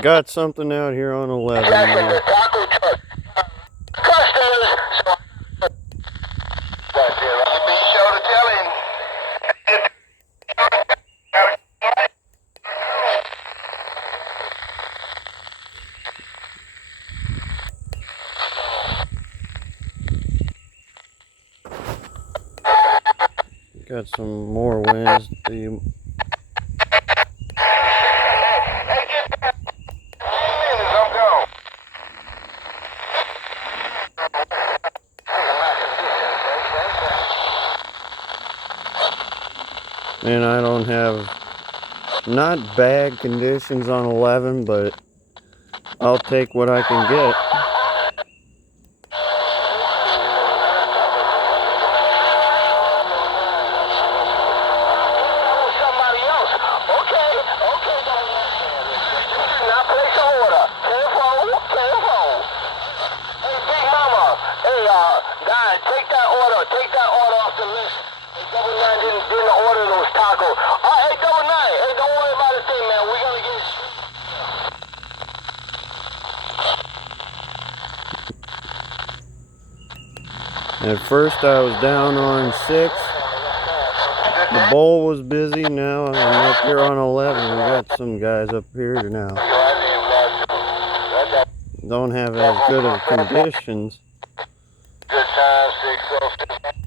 Got something out here on 11 Jackson, now. the taco truck. Customers. You be sure to tell him. Got some more winds. And I don't have not bad conditions on 11, but I'll take what I can get. At first I was down on 6. The bowl was busy. Now I'm up here on 11. We got some guys up here now. Don't have as good of conditions. Good time, 8:23.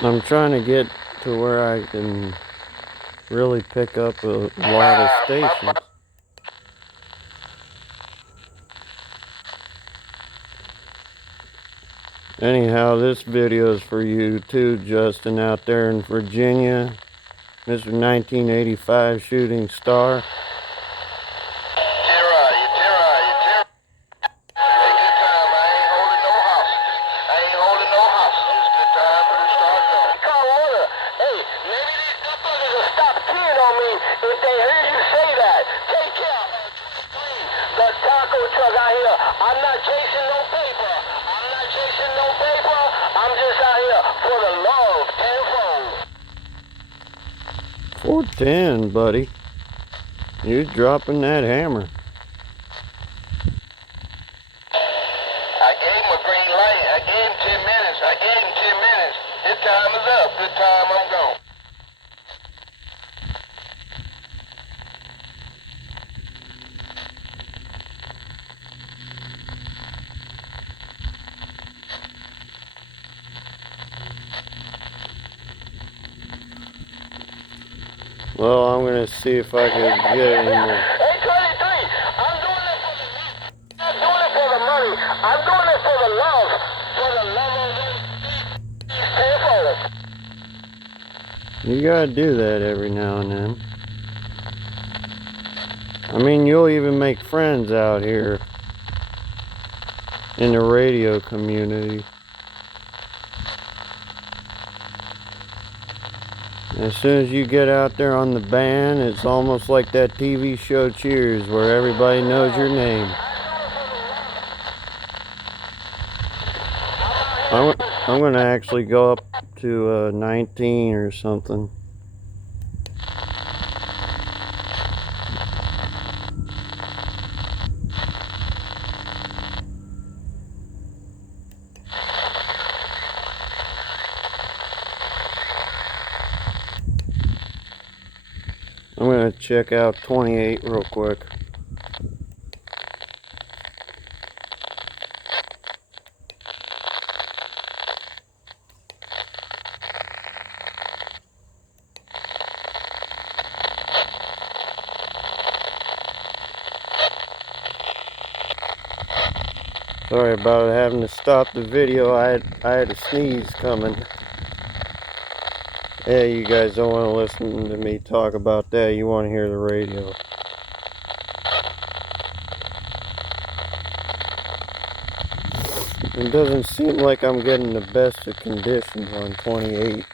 I'm trying to get to where I can really pick up a lot of stations. Anyhow, this video is for you too, Justin, out there in Virginia. Mr. 1985 Shooting Star. I'm not chasing no paper. I'm not chasing no paper. I'm just out here for the love, tenfold. 410, buddy. You're dropping that hammer. I gave him a green light. I gave him 10 minutes. I gave him 10 minutes. His time is up. His time, I'm gone. Well, I'm going to see if I can get any more. 823, I'm doing it for the money. I'm doing it for the love. For the love of tenfold. You got to do that every now and then. I mean, you'll even make friends out here in the radio community. As soon as you get out there on the band, it's almost like that TV show Cheers, where everybody knows your name. I'm going to actually go up to 19 or something. gonna check out 28 real quick. Sorry about having to stop the video. I had a sneeze coming. Yeah, you guys don't want to listen to me talk about that. You want to hear the radio. It doesn't seem like I'm getting the best of conditions on 28.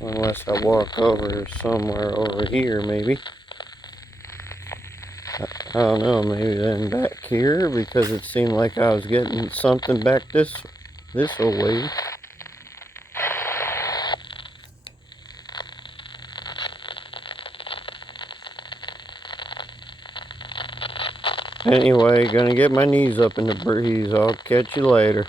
Unless I walk over somewhere over here, maybe. I don't know, maybe then back here, because it seemed like I was getting something back this way. Anyway, gonna get my knees up in the breeze. I'll catch you later.